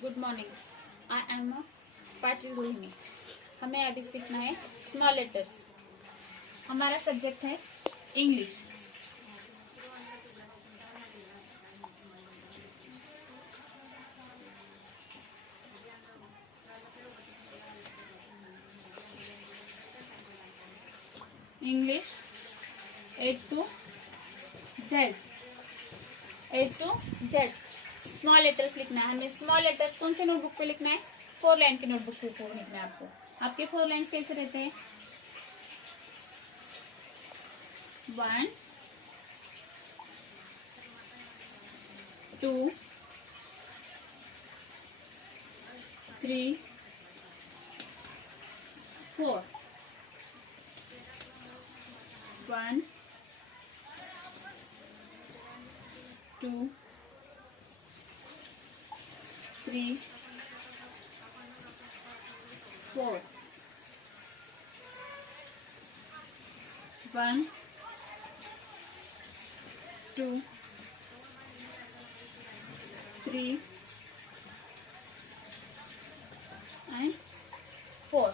Good morning. I am Patil Rohini. हमें अभी सीखना है स्मॉल लेटर्स। हमारा सब्जेक्ट है English. English A to Z। A to Z small letters लिखना है हमें। स्मॉल लेटर्स कौन से नोटबुक पे लिखना है? 4 लाइन की नोटबुक पे लिखना है आपको। आपके 4 लाइन कैसे रहते हैं? 1 2 3 4। 1 2 3 4। 1 2 3 एंड 4।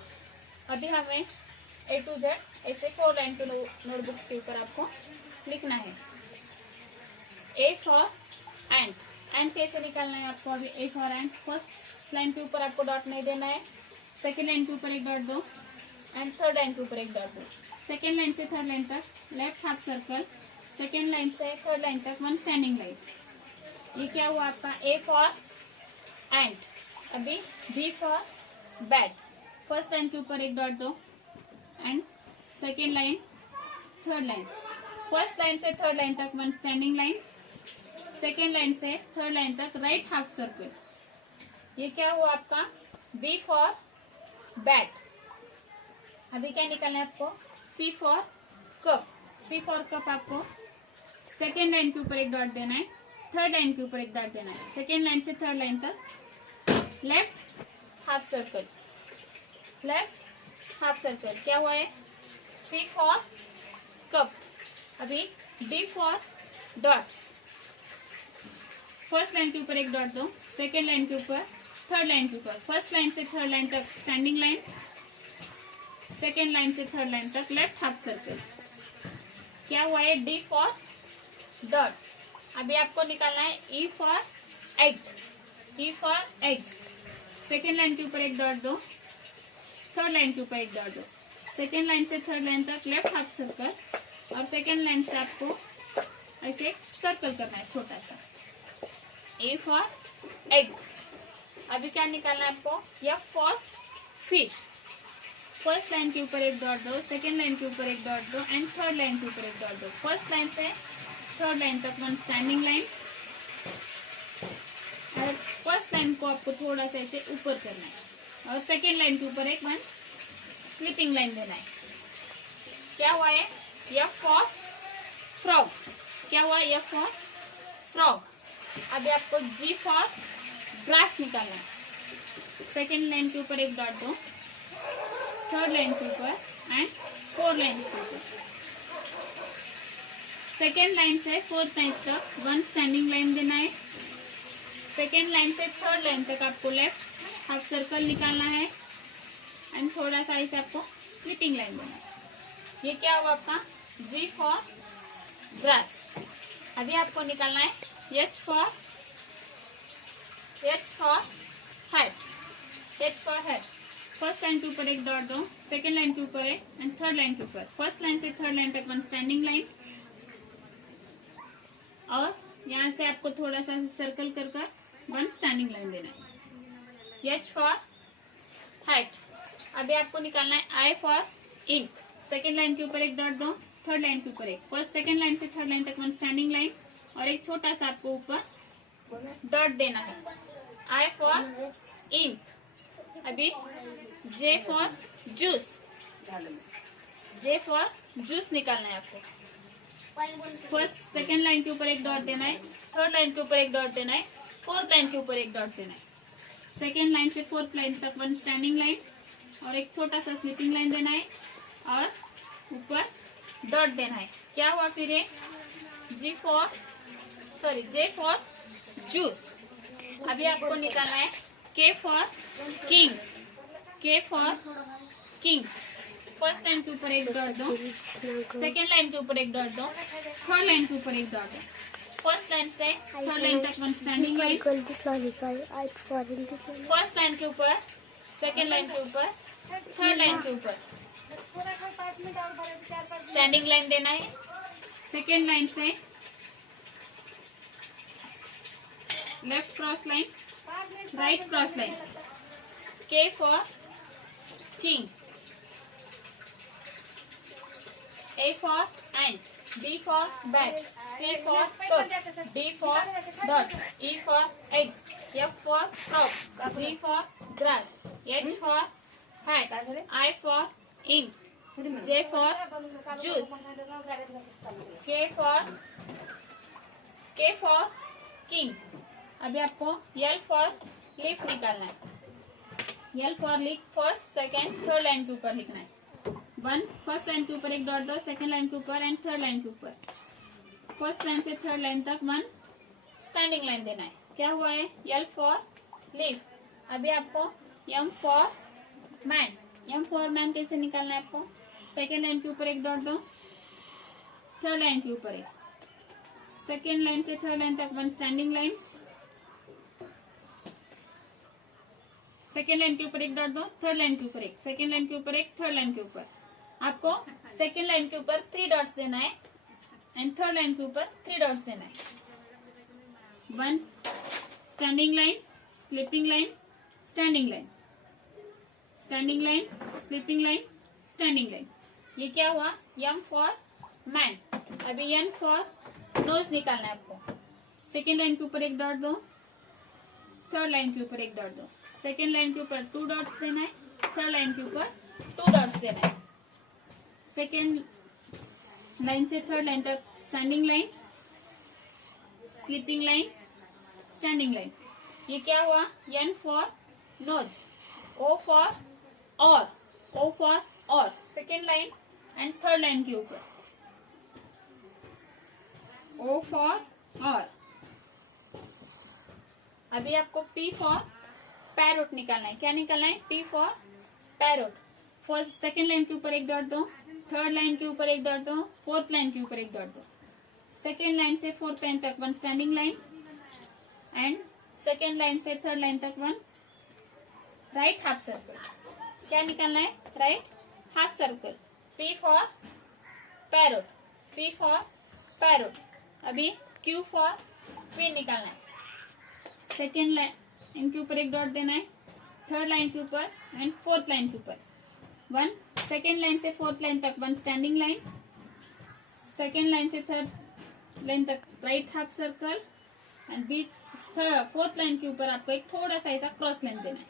अभी हमें A to Z ऐसे 4 लाइन के नोटबुक्स के ऊपर आपको लिखना है। A for and. एंड कैसे निकालना है आपको? अभी A for and first line के ऊपर आपको डॉट नहीं देना है। सेकेंड लाइन के ऊपर एक डॉट दो एंड थर्ड लाइन के ऊपर एक डॉट दो। सेकेंड लाइन से थर्ड लाइन तक left half circle. Second line से थर्ड लाइन तक 1 स्टैंडिंग लाइन। ये क्या हुआ आपका? A for and. अभी B for bat. First line के ऊपर एक डॉट दो and second line third line. First line से थर्ड लाइन तक 1 स्टैंडिंग लाइन। सेकेंड लाइन से थर्ड लाइन तक राइट हाफ सर्कल। ये क्या हुआ आपका? B for bat. अभी क्या निकालना है आपको? C for cup. C for cup आपको सेकेंड लाइन के ऊपर एक डॉट देना है। थर्ड लाइन के ऊपर एक डॉट देना है। सेकेंड लाइन से थर्ड लाइन तक left half circle. Left half circle क्या हुआ है? C for cup. अभी D for dots. First line के ऊपर एक डॉट दो। सेकेंड लाइन के ऊपर थर्ड लाइन के ऊपर। फर्स्ट लाइन से थर्ड लाइन तक स्टैंडिंग लाइन। सेकेंड लाइन से थर्ड लाइन तक लेफ्ट हाफ सर्कल। क्या हुआ है? D for dot. अभी आपको निकालना है E for egg. E for egg. Second line के ऊपर एक डॉट दो। थर्ड लाइन के ऊपर एक डॉट दो। सेकेंड लाइन से थर्ड लाइन तक लेफ्ट हाफ सर्कल और सेकेंड लाइन से आपको ऐसे सर्कल करना है छोटा सा। A for egg. अभी क्या निकालना है आपको? F for fish. First line के ऊपर एक डॉट दो। सेकेंड लाइन के ऊपर एक डॉट दो एंड थर्ड लाइन के ऊपर एक डॉट दो। फर्स्ट लाइन से थर्ड लाइन तक 1 स्टैंडिंग लाइन और फर्स्ट लाइन को आपको थोड़ा सा ऐसे ऊपर करना है और सेकेंड लाइन के ऊपर एक 1 स्लिपिंग लाइन देना है। क्या हुआ है? F for frog. क्या हुआ? F for frog. अभी आपको G फॉर ग्रास निकालना है। सेकेंड लाइन के ऊपर एक डॉट दो। थर्ड लाइन के ऊपर एंड फोर्थ लाइन के ऊपर। सेकेंड लाइन से फोर्थ लाइन तक 1 स्टैंडिंग लाइन देना है। सेकेंड लाइन से थर्ड लाइन तक आपको लेफ्ट हाफ सर्कल निकालना है एंड थोड़ा सा इसे आपको स्लिपिंग लाइन देना है। ये क्या हुआ आपका? G for grass. अभी आपको निकालना है H for head. H for head. First line के ऊपर एक डॉट दो। सेकेंड लाइन के ऊपर एक एंड थर्ड लाइन के ऊपर। फर्स्ट लाइन से थर्ड लाइन तक 1 स्टैंडिंग लाइन और यहाँ से आपको थोड़ा सा सर्कल कर 1 स्टैंडिंग लाइन देना है। H for height. अभी आपको निकालना है I for ink. Second line के ऊपर एक डॉट दो। थर्ड लाइन के ऊपर एक। फर्स्ट सेकेंड लाइन से थर्ड लाइन तक 1 स्टैंडिंग लाइन और एक छोटा सा आपको ऊपर डॉट देना है। I for ink. अभी J for juice. J for juice निकालना है आपको। फर्स्ट सेकेंड लाइन के ऊपर एक डॉट देना है। थर्ड लाइन के ऊपर एक डॉट देना है। फोर्थ लाइन के ऊपर एक डॉट देना है। सेकेंड लाइन से फोर्थ लाइन तक 1 स्टैंडिंग लाइन और एक छोटा सा स्लिपिंग लाइन देना है और ऊपर डॉट देना है। क्या हुआ फिर? ये J फॉर जूस। अभी आपको निकालना है K for king. K for king. First line के ऊपर एक डॉट दो, सेकेंड लाइन के ऊपर एक डॉट दो, थर्ड लाइन के ऊपर एक डॉट दो. फर्स्ट लाइन से थर्ड लाइन तक one standing line. First line के ऊपर, सेकेंड लाइन के ऊपर, थर्ड लाइन के ऊपर स्टैंडिंग लाइन देना है. सेकेंड लाइन से left cross line, right cross line. K for king. A for ant. B for bat. C for cup. D for dot. E for egg. F for frog. G for grass. H for hat. I for ink. J for juice. K for king. अभी आपको L for leaf निकालना है. L for leaf first second third line के ऊपर लिखना है. One first line के ऊपर एक डॉट दो, सेकेंड लाइन के ऊपर एंड थर्ड लाइन के ऊपर. फर्स्ट लाइन से थर्ड लाइन तक वन स्टैंडिंग लाइन देना है. क्या हुआ है? L for leaf. अभी आपको M for man. M for man कैसे निकालना है आपको? सेकेंड लाइन के ऊपर एक डॉट दो, थर्ड लाइन के ऊपर एक, सेकेंड लाइन से थर्ड लाइन तक one standing line, second line के ऊपर एक डॉट दो, थर्ड लाइन के ऊपर एक, सेकेंड लाइन के ऊपर एक, थर्ड लाइन के ऊपर. आपको सेकेंड लाइन के ऊपर 3 डॉट्स देना है एंड थर्ड लाइन के ऊपर 3 डॉट्स देना है. One standing line, sleeping line, standing line, standing line, sleeping line, standing line. ये क्या हुआ? M for man. अभी N for nose निकालना है आपको. सेकेंड लाइन के ऊपर एक डॉट दो, थर्ड लाइन के ऊपर एक डॉट दो, सेकेंड लाइन के ऊपर 2 डॉट्स देना है, थर्ड लाइन के ऊपर 2 डॉट्स देना है. सेकेंड लाइन से थर्ड लाइन तक standing line, sleeping line, standing line. ये क्या हुआ? N for nose. O for or. O for or. Second line and third line के ऊपर O for or. अभी आपको P for पैरोट निकालना है. क्या निकालना है? P for parrot. First second line के ऊपर एक डॉट दो, थर्ड लाइन के ऊपर एक डॉट दो, फोर्थ लाइन के ऊपर एक डॉट दो. सेकेंड लाइन से फोर्थ लाइन तक one standing line and second line से थर्ड लाइन तक वन राइट हाफ सर्कल. क्या निकालना है? Right half circle. P for parrot. P for parrot. अभी Q for क्वीन निकालना है. सेकेंड लाइन इनके ऊपर एक डॉट देना है, थर्ड लाइन के ऊपर एंड फोर्थ लाइन के ऊपर वन, सेकेंड लाइन से फोर्थ लाइन तक one standing line, second line से थर्ड लाइन तक right half circle and beach fourth line के ऊपर आपको एक थोड़ा सा ऐसा क्रॉस लाइन देना है.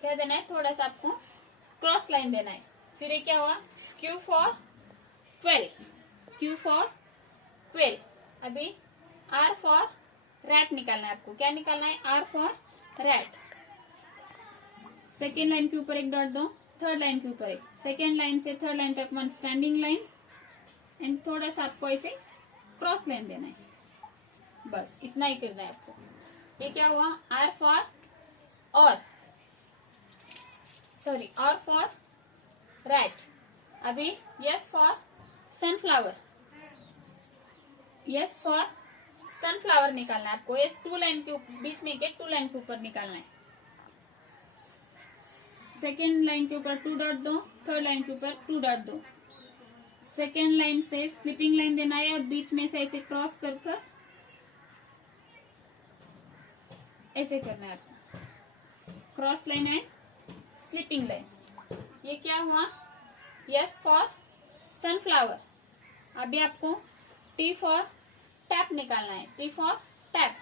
क्या देना है? थोड़ा सा आपको क्रॉस लाइन देना है. फिर ये क्या हुआ? Q for 12. Q for 12. अभी R for रैट निकालना है आपको. क्या निकालना है? R for rat. Second line के ऊपर एक डॉट दो, थर्ड लाइन के ऊपर एक, सेकेंड लाइन से थर्ड लाइन तक वन स्टैंडिंग लाइन एंड थोड़ा सा आपको ऐसे क्रॉस लाइन देना है. बस इतना ही करना है आपको. ये क्या हुआ? R for और सॉरी R for रैट. अभी S for sunflower. S for sunflower निकालना है आपको. ये 2 लाइन के बीच में के 2 लाइन के ऊपर निकालना है. सेकेंड लाइन के ऊपर 2 डॉट दो, थर्ड लाइन के ऊपर 2 डॉट दो, सेकेंड लाइन से स्लिपिंग लाइन देना है और बीच में से ऐसे क्रॉस कर कर ऐसे करना है आपको. क्रॉस लाइन है, स्लिपिंग लाइन. ये क्या हुआ? S for sunflower. अभी आपको T for टैप निकालना है. T for tap.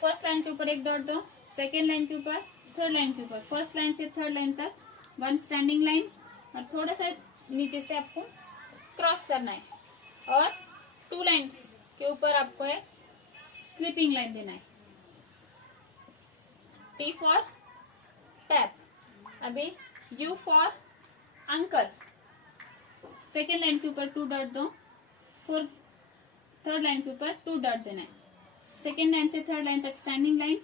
First line के ऊपर एक डॉट दो, सेकेंड लाइन के ऊपर, थर्ड लाइन के ऊपर, फर्स्ट लाइन से थर्ड लाइन तक वन स्टैंडिंग लाइन और थोड़ा सा नीचे से आपको क्रॉस करना है और 2 लाइन्स के ऊपर आपको एक स्लिपिंग लाइन देना है. T for tap. अभी U for uncle. Second line के ऊपर 2 डॉट दो, थर्ड लाइन के ऊपर 2 डॉट देना है. सेकेंड लाइन से थर्ड लाइन तक standing line,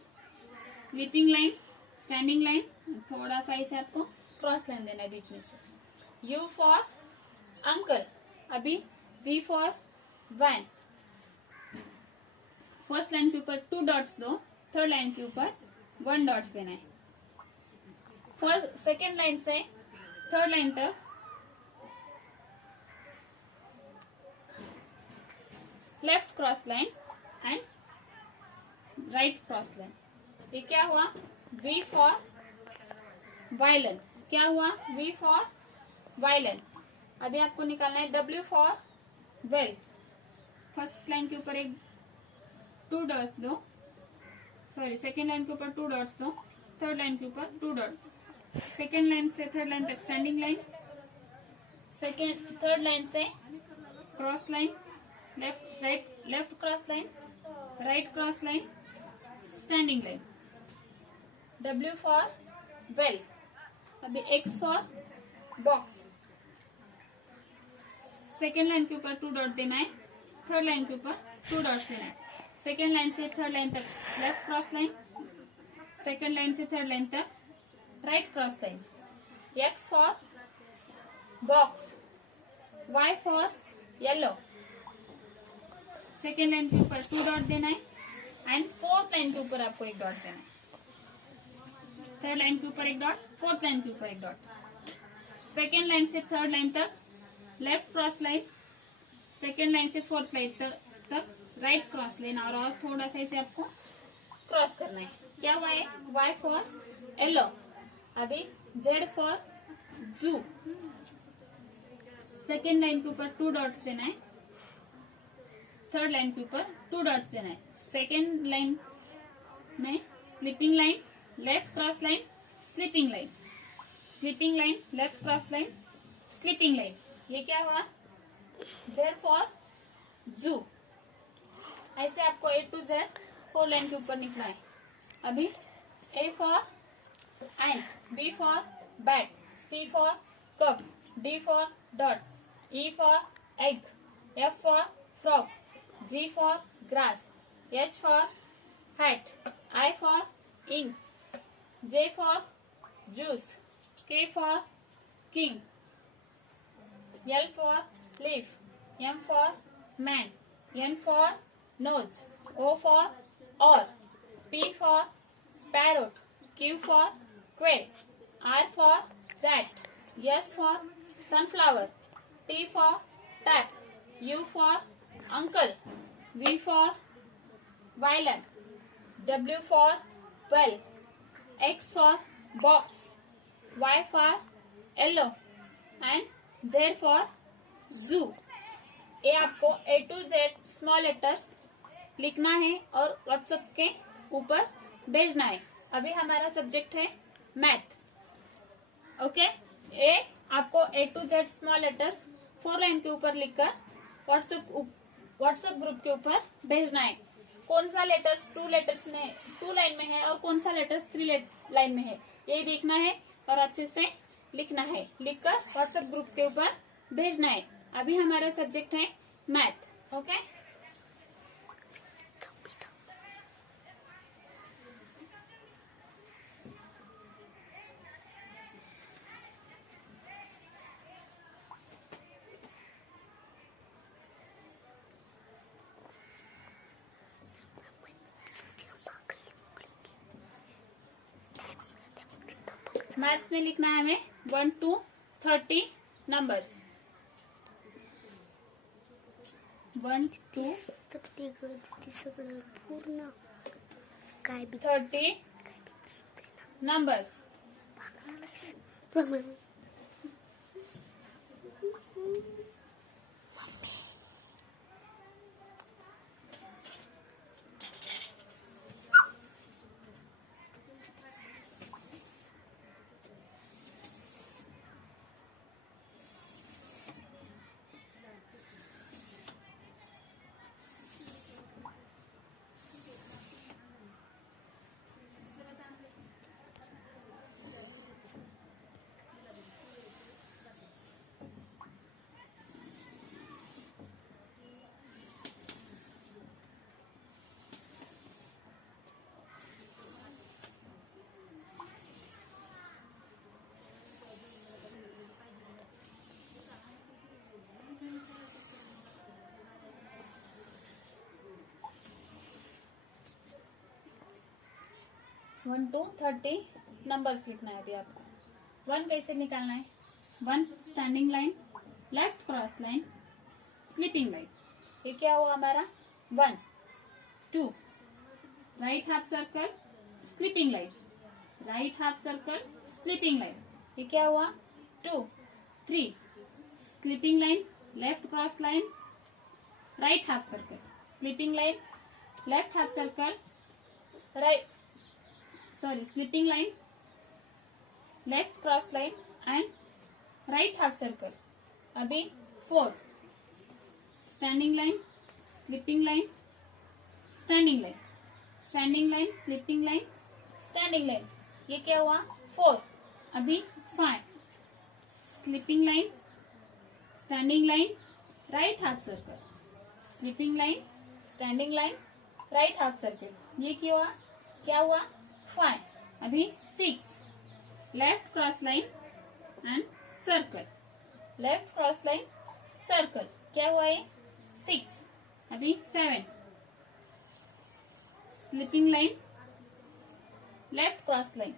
sleeping line, standing line, थोड़ा सा इसे आपको क्रॉस लाइन देना है बीच में से। U फॉर अंकल, अभी V for van. First line के ऊपर 2 डॉट्स दो, थर्ड लाइन के ऊपर 1 डॉट्स देना है। फर्स्ट सेकेंड लाइन से थर्ड लाइन तक left cross line and right cross line. ये क्या हुआ? V for violin. क्या हुआ? V for violin. अभी आपको निकालना है W for well. First line के ऊपर एक 2 डॉट्स दो, सॉरी सेकेंड लाइन के ऊपर 2 डॉट्स दो, थर्ड लाइन के ऊपर 2 डॉट्स। सेकेंड लाइन से थर्ड लाइन तक स्टैंडिंग लाइन, थर्ड लाइन से cross line, left cross line, right cross line, standing line. W for well. अभी X for box. Second line के ऊपर 2 डॉट देना है, थर्ड लाइन के ऊपर 2 डॉट्स देना है। सेकेंड लाइन से थर्ड लाइन तक left cross line, second line से थर्ड लाइन तक right cross line. X for box, Y for yellow. Second line के ऊपर 2 डॉट देना है एंड फोर्थ लाइन के ऊपर आपको 1 डॉट देना है। थर्ड लाइन के ऊपर 1 डॉट, फोर्थ लाइन के ऊपर 1 डॉट। सेकेंड लाइन से थर्ड लाइन तक left cross line, second line से फोर्थ लाइन तक राइट क्रॉस लाइन, और थोड़ा सा इसे आपको क्रॉस करना है। क्या हुआ है? Y for yellow. अभी Z फॉर जू। सेकेंड लाइन के ऊपर 2 डॉट्स देना है, थर्ड लाइन के ऊपर 2 डॉट्स देना है। सेकेंड लाइन में sleeping line, left cross line, sleeping line, sleeping line, left cross line, sleeping line. ये क्या हुआ? Z फॉर जू। ऐसे आपको A to Z 4 लाइन के ऊपर लिखना है। अभी A for ant, B for bat, C for cup, D for dot, E for egg, F for frog, G for grass, H for hat, I for ink, J for juice, K for king, L for leaf, M for man, N for nose, O for or, P for parrot, Q for quail, R for rat, S for sunflower, T for tap, U for uncle, V for violin, W for well, X for box, Y for yellow and Z for zoo। ये आपको A to Z small letters लिखना है और WhatsApp के ऊपर भेजना है। अभी हमारा सब्जेक्ट है मैथ। ओके, ये आपको A to Z small letters 4 line के ऊपर लिखकर व्हाट्सएप ग्रुप के ऊपर भेजना है। कौन सा लेटर्स 2 लाइन में है और कौन सा लेटर्स 3 लाइन में है, ये देखना है और अच्छे से लिखना है। लिखकर व्हाट्सएप ग्रुप के ऊपर भेजना है। अभी हमारा सब्जेक्ट है मैथ। ओके, मैथ्स में लिखना है हमें 1 to 30 numbers. 1 to 30 numbers. 1 to 30 numbers लिखना है अभी आपको। 1 कैसे निकालना है? 1 standing line, left cross line, sleeping line. ये क्या हुआ हमारा? 1 2 right half circle, sleeping line, right half circle, sleeping line. ये क्या हुआ? 2 3 sleeping line, left cross line, right half circle, sleeping line, left half circle, sleeping line, left cross line and right half circle. अभी 4 standing line, sleeping line, standing line, standing line, sleeping line, standing line. ये क्या हुआ? 4। अभी 5 sleeping line, standing line, right half circle, sleeping line, standing line, right half circle. ये क्या हुआ? 5। अभी 6 left cross line and circle, left cross line, circle. क्या हुआ ये? 6। अभी 7 sleeping line, left cross line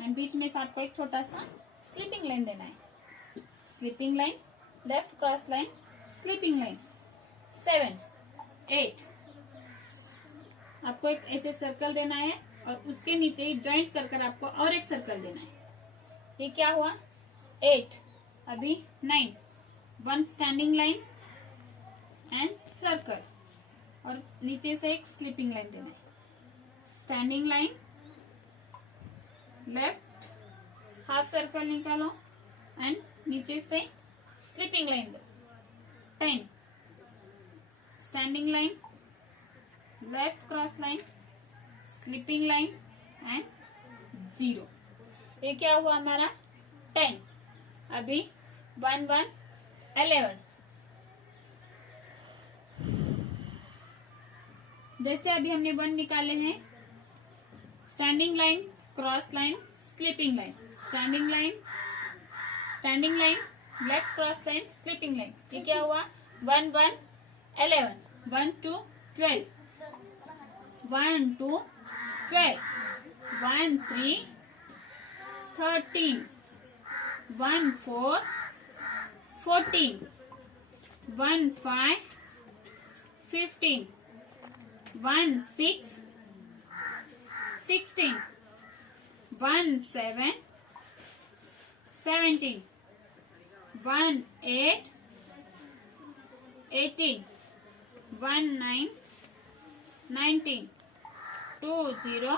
and बीच में से आपको एक छोटा सा स्लीपिंग लाइन देना है। Sleeping line, left cross line, sleeping line. 7 8 आपको एक ऐसे सर्कल देना है और उसके नीचे ज्वाइंट कर आपको और एक सर्कल देना है। ये क्या हुआ? 8। अभी 9 1 स्टैंडिंग लाइन एंड सर्कल और नीचे से एक स्लीपिंग लाइन देना है। Standing line, left half circle निकालो एंड नीचे से स्लीपिंग लाइन दो। 10 standing line, left cross line, sleeping line and 0। ये क्या हुआ हमारा? 10। अभी 1 1 11। जैसे अभी हमने 1 निकाले हैं, standing line, cross line, sleeping line, standing line, left cross line, sleeping line. ये क्या हुआ? 1 1 11 1 2 12 1 2 12 1 3 13 1 4 14 1 5 15 1 6 16 1 7 17 1 8 18 1 9 19 2 0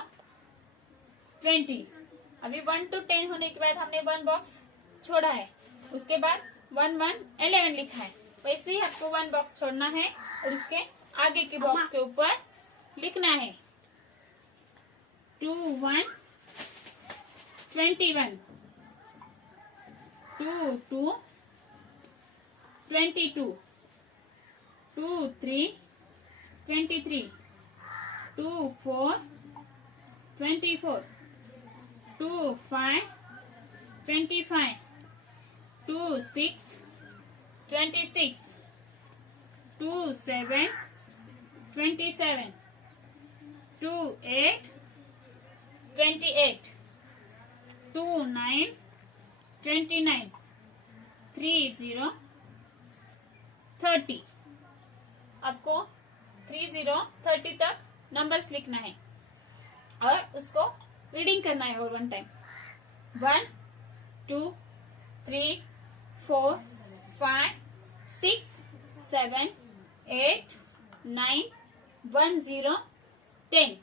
20। अभी 1 to 10 होने के बाद हमने 1 बॉक्स छोड़ा है, उसके बाद 1 1 11 लिखा है। वैसे ही आपको 1 बॉक्स छोड़ना है और उसके आगे के बॉक्स के ऊपर लिखना है 2 1 21 2 2 22 2 3 23 2 4 24 2 5 25 2 6 26 2 7 27 2 8 28 2 9 29 3 0 30। आपको 3 0 30 तक नंबर्स लिखना है और उसको रीडिंग करना है और 1 टाइम। 1 2 3 4 5 6 7 8 9 1 0 10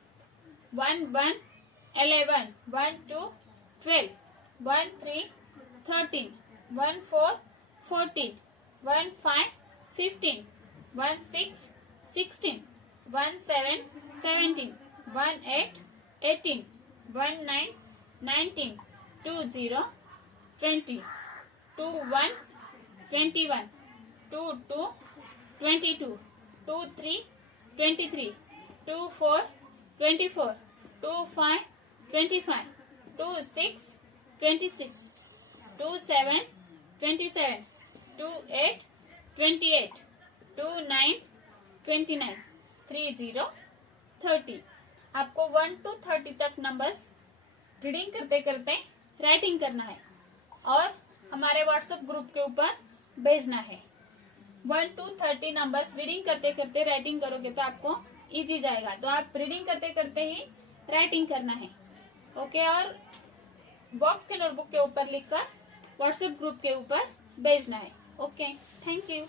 1 1 11 1 2 12 1 3 13 1 4 14 1 5 15 1 6 16 1 7 17 1 8 18 1 9 19 2 0 20 2 1 21 2 2 22 2 3 23 2 4 24 2 5 25 2 6 26 2 7 27 2 8 28 2 9 29 3 0 30। आपको 1 to 30 तक नंबर्स रीडिंग करते करते राइटिंग करना है और हमारे व्हाट्सएप ग्रुप के ऊपर भेजना है। 1 to 30 नंबर्स रीडिंग करते करते राइटिंग करोगे तो आपको इजी जाएगा। तो आप रीडिंग करते करते ही राइटिंग करना है, ओके। और बॉक्स के नोटबुक के ऊपर लिखकर व्हाट्सएप ग्रुप के ऊपर भेजना है, ओके। Thank you.